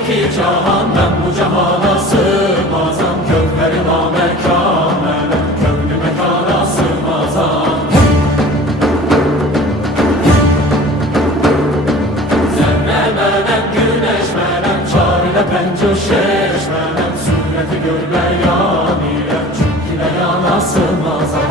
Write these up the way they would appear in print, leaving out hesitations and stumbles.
iki cahan, ben bu cahana sığmazam. Köklerim amekâne, köklü mekana sığmazam. Zerre menem, güneş menem, çarine penco şeş menem. Sureti gör beyan ile, çünkü beyana sığmazam.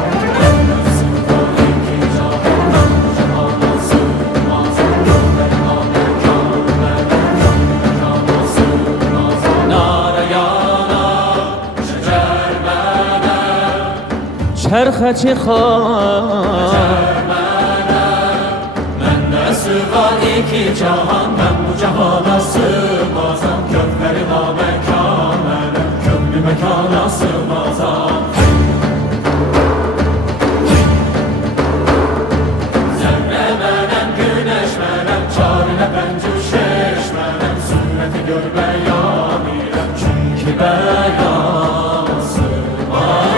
چرخ چخان Mende sığar iki cahan, ben bu cahana sığmazam. Köklerim amekâne, köklü mekana sığmazam. Zerre menem, güneş menem, çarine pencu şeş menem. Sureti gör beyan ile, çünkü beyan sığmaz.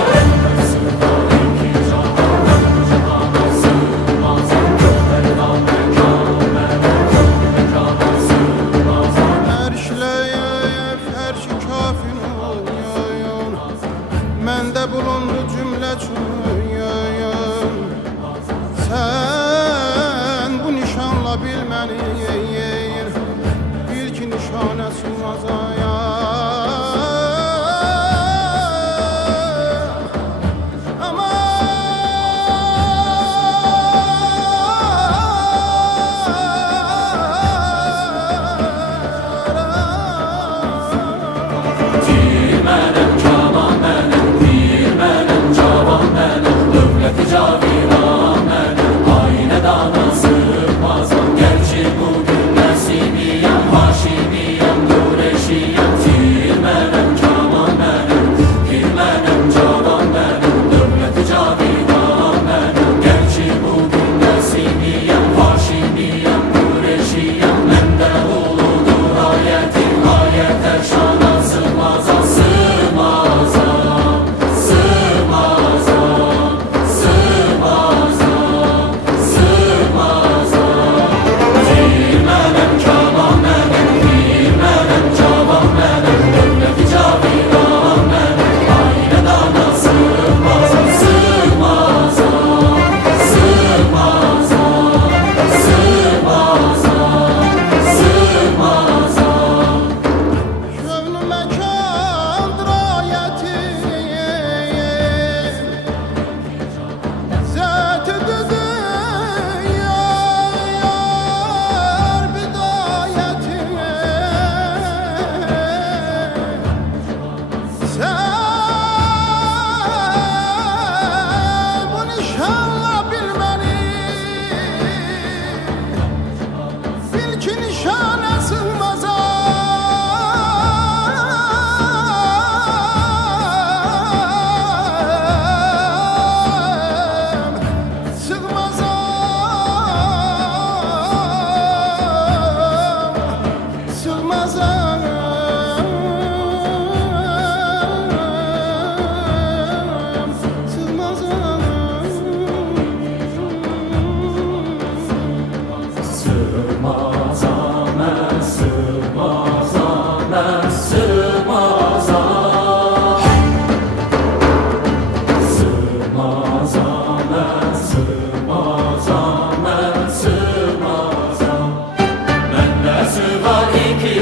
Məndə bulundu cümlə çün. Sən bu nişanla bil məni, bil ki nişanə sığmazam.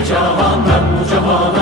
Cahan, ben bu cahana